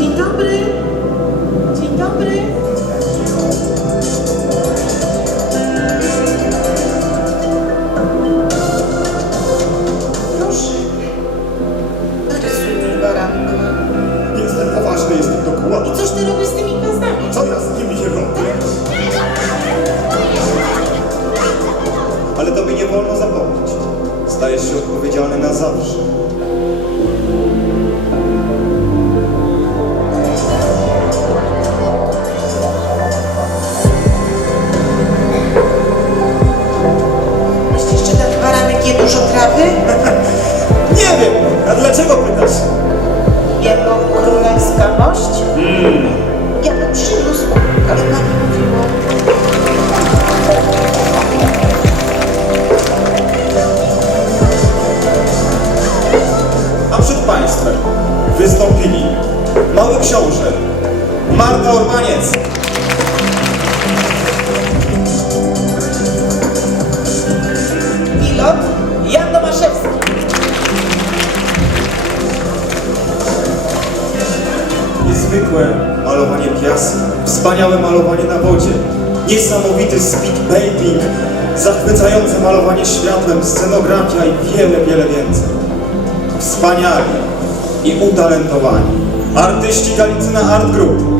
Dzień dobry. Dzień dobry. Proszę. Narysuj mi baranka. Jestem poważny, jestem dokładny. I coś ty robisz z tymi gwiazdami? Co ja z nimi nie robię? Ale tobie nie wolno zapomnieć. Stajesz się odpowiedzialny na zawsze. Dlaczego pytasz? Jego królewska mość? Ja bym przyniósł, ale pani mówiła. A przed państwem wystąpili Mały Książę, Marta Urbaniec, niezwykłe malowanie piasku, wspaniałe malowanie na wodzie, niesamowity speed painting, zachwycające malowanie światłem, scenografia i wiele, wiele więcej. Wspaniali i utalentowani artyści Galicyna Art Group